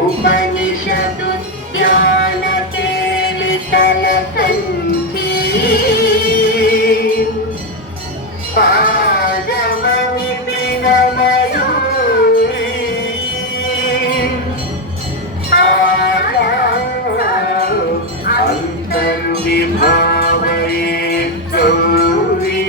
उपनिषदु ज्ञान केलितल संची पादमणि पिनमयूरी अंतर्विभावये गौरी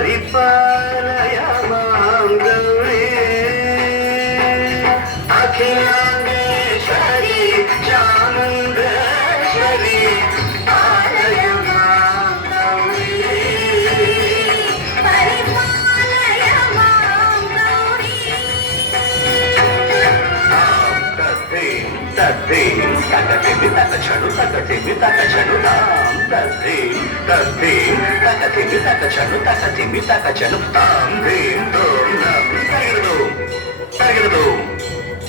परिपालय मां गौरी अखिलांडेश्वरी चामुंडेश्वरी पालय मां गौरी परिपालय मां गौरी तद्धिं तद्धिं तत्चनु तां तद्धिं तत्चनु तां धीं धूं नं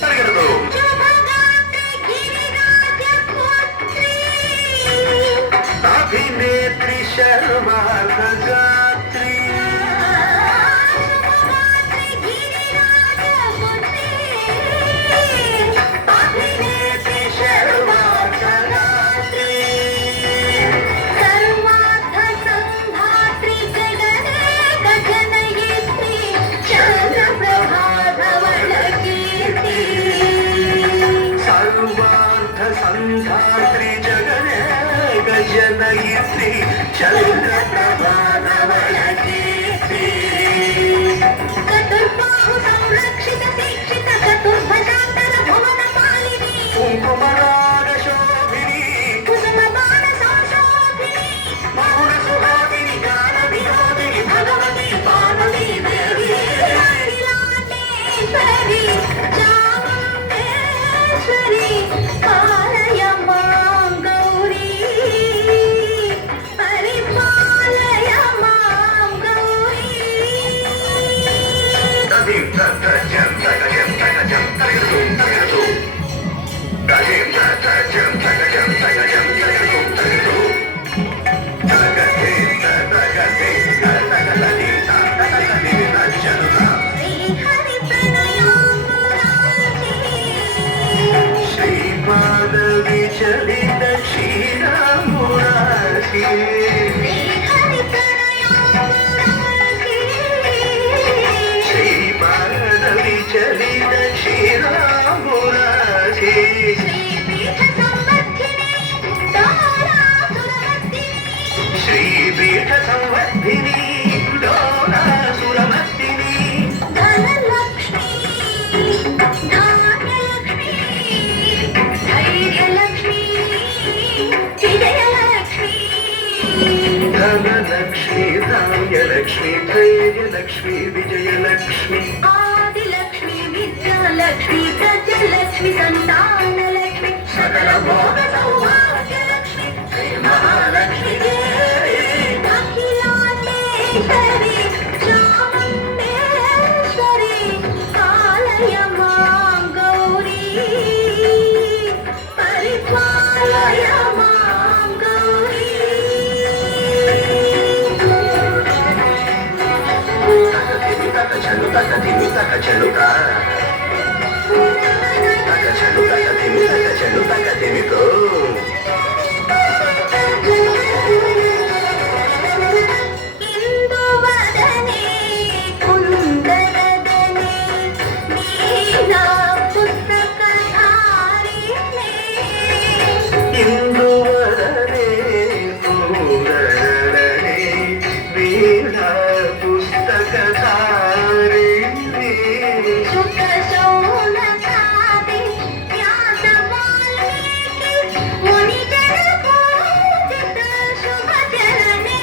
तरिगिरदूं अभिनेत्री शर्मार्धगात्री अभिनेत्री शर्मार्धगात्री सर्वार्थ संधात्री जगने गजनयित्री चंद्रप्रभा धवल कीर्ति सर्वार्थ संधात्री जगने गजनयित्री चंद्रप्रभा धवल कीर्ति चतुर्बाहु संरक्षित शिक्षित चतुर्भुजांतर भुवन पालिनी कुंकुमराग शोभिनी कुसुम बाण संशोभिनी मौन सुहागिनी गान विनोदिनी भगवती पार्वती देवी अखिलांडेश्वरी चामुंडेश्वरी पालय मां गौरी परिपालय मां गौरी तदिं तत्तजं तगजं तगजं तगजं तगजं तदिं तत्तजं तगजं तगजं तगजं तगजं तगजं तगजं तगजं तगजं तगजं श्रीहरि प्रणयामुरारी श्रीपाद विचलित क्षीरामुरारी श्रीहरि प्रणयामुरारी श्रीपाद विचलित क्षीरामुरारी श्रीपीठ संवर्धिनी दोरासुरमर्दिनी श्रीपीठ संवर्धिनी दोरासुरमर्दिनी धनलक्ष्मी धान्यलक्ष्मी धैर्यलक्ष्मी विजयलक्ष्मी धनलक्ष्मी धान्यलक्ष्मी धैर्यलक्ष्मी विजयलक्ष्मी आदिलक्ष्मी विद्यालक्ष्मी गजलक्ष्मी संतानलक्ष्मी सकल भोग सौभाग्यलक्ष्मी श्री महालक्ष्मी देवी अखिलांडेश्वरी चामुंडेश्वरी पालय मां गौरी परिपालय मां गौरी तत्चनु तत्चनु इंदुवदने कुंदरदने मीना पुस्तकधारिणे इंदुवदने कुंदरदने मीना पुस्तकधारिणे शुक शौनकादि व्यास वाल्मीकि मुनिजन पूजित शुभ चरणे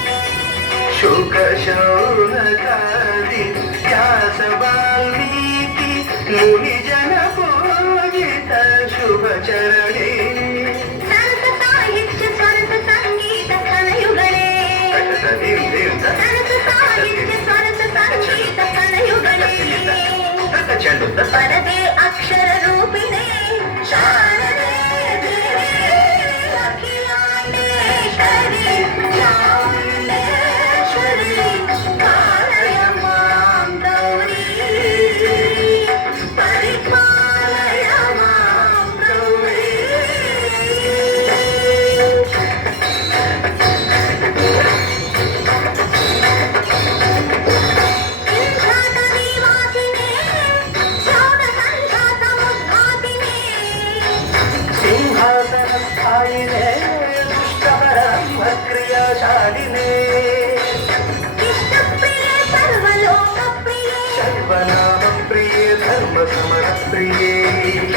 शुक शौनकादि व्यास वाल्मीकि मुनिजन प्रिये